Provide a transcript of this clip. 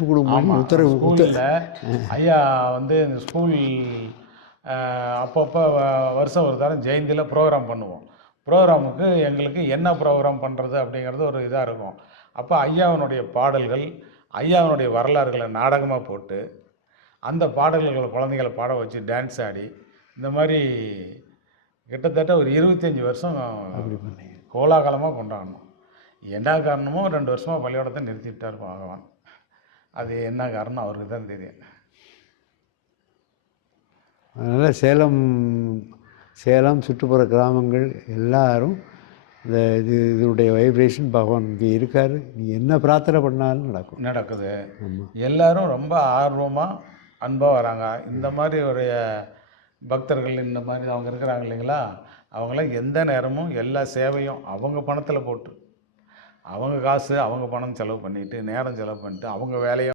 கொடுங்கன்னு ஆமாம், உத்தரவு ஸ்கூலில் ஐயா வந்து இந்த ஸ்கூல் அப்பப்போ வருஷம் ஒரு தரம் ஜெயந்தியில் ப்ரோக்ராம் பண்ணுவோம். ப்ரோக்ராமுக்கு எங்களுக்கு என்ன ப்ரோக்ராம் பண்ணுறது அப்படிங்கிறது ஒரு இதாக இருக்கும். அப்போ ஐயாவினுடைய பாடல்கள், ஐயாவினுடைய வரலாறுகளை நாடகமாக போட்டு அந்த பாடல்களை குழந்தைகளை பாட வச்சு டான்ஸ் ஆடி இந்த மாதிரி கிட்டத்தட்ட ஒரு 25 வருஷம் அப்படி பண்ணீங்க. கோலாகலமாக கொண்டாடணும். என்ன காரணமோ 2 வருஷமாக பள்ளிக்கூடத்தை நிறுத்திவிட்டார் பகவான். அது என்ன காரணம் அவருக்கு தான் தெரியும். அதனால் சேலம் சுற்றுப்புற கிராமங்கள் எல்லாரும் இந்த இதனுடைய வைப்ரேஷன் பகவான் இங்கே இருக்கார். நீ என்ன பிரார்த்தனை பண்ணாலும் நடக்குது. ஆமாம். எல்லாரும் ரொம்ப ஆர்வமாக அன்பாக வராங்க. இந்த மாதிரி உடைய பக்தர்கள் இந்த மாதிரி அவங்க இருக்கிறாங்க இல்லைங்களா, அவங்களாம் எந்த நேரமும் எல்லா சேவையும் அவங்க பணத்தில் போட்டு அவங்க காசு அவங்க பணம் செலவு பண்ணிவிட்டு நேரம் செலவு பண்ணிட்டு அவங்க வேலையை